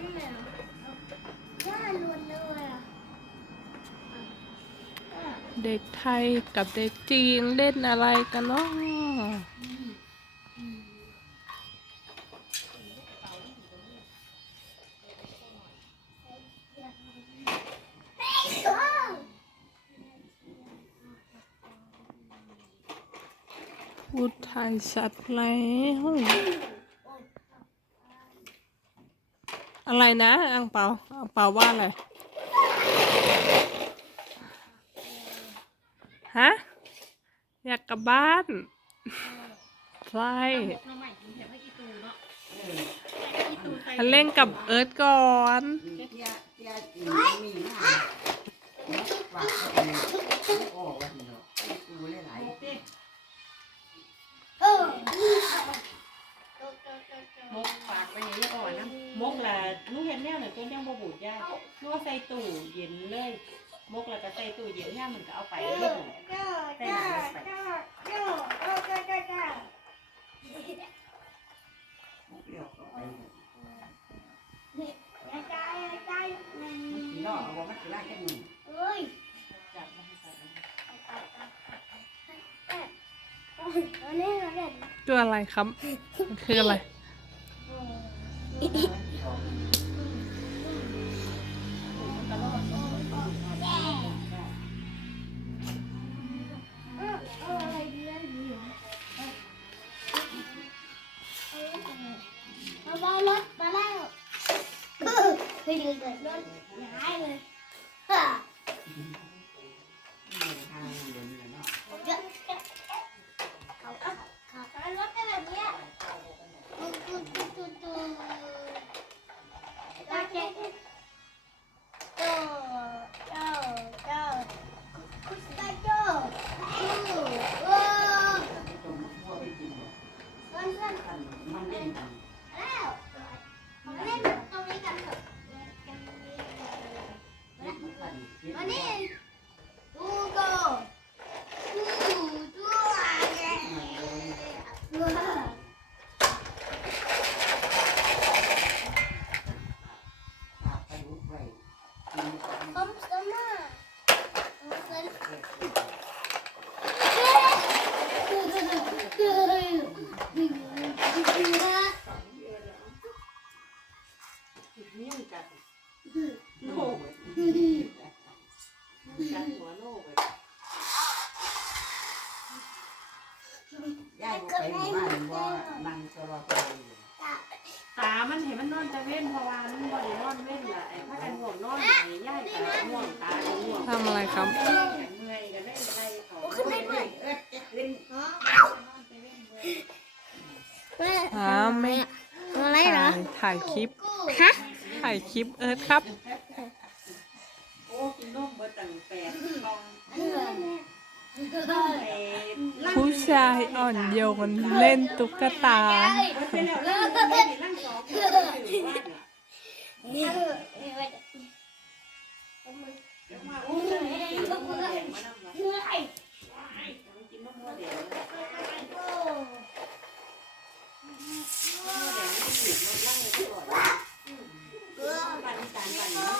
นี่เลยเหรอย่าล้วนเลยอะเด็กไทยกับเด็กจีนเล่นอะไรกันเนาะพูดไทยชัดแล้ว อะไรนะอังเปาอังเปาว่าอะไรฮะอยากกลับบ้านใช่เล่นกับเอิร์ธก่อนเเหลือจนยังบ่บูดยากลวกใส่ตู้เย็นเลยมกแล้วก็ใส่ตู้เย็นย่ามันก็เอาไปเลยใส่น้ำไปนอกเอามาคือลากแค่มือเอ้ยจับมาให้ใส่ตัวอะไรครับ คืออะไร มาไปรถมาแล้วเฮ้ยเกิดรถย้ายเลย โลกกัดหัวโลกเลยย่าไปหมู่บ้านว่านั่งตลอดไปอยู่ตามันเห็นมันนอนจะเว้นเพราะว่ามันบ่ได้นอนเว้นล่ะไอ้ถ้ากันง่วงนอนไอ้ย่ายตาง่วงตาก็ง่วงทำอะไรครับ เมื่อยกันได้ไล่เขาขึ้นได้ด้วยเอิ้นจะขึ้นอ้าไม่อะไรเหรอ ถ่ายถ่ายคลิป ฮะถ่ายคลิปเอิร์ธครับโอ้กินนมเบอร์ต่างแปดลองผู้ชายอ่อนโยนเล่นตุ๊กตา Wow. Thank you.